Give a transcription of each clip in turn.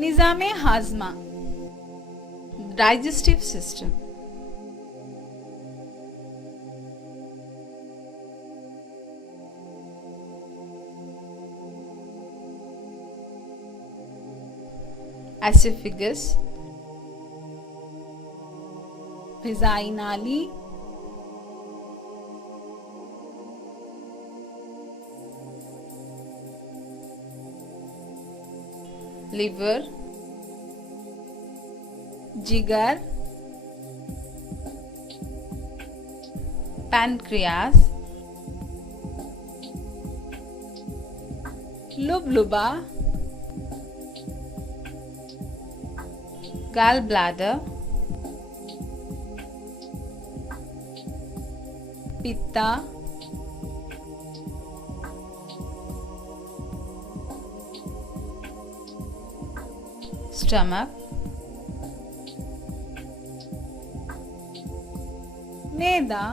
Nizam-e Hazma, digestive system. Esophagus, ग़िज़ाई नाली, liver, जिगर, pancreas, लुबलुबा, gall bladder, पित्ता, stomach, मैदा,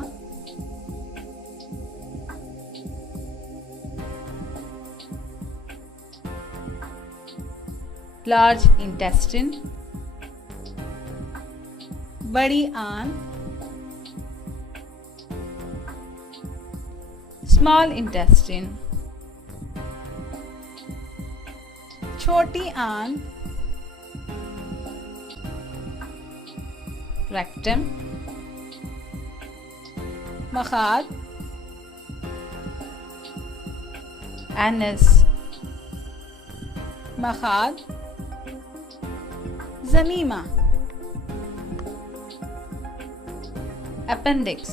large intestine, बड़ी आंत, स्मॉल इंटेस्टाइन, छोटी आंत, रेक्टम, मखाद, एनस, मखाद, ज़मीमा, अपेंडिक्स,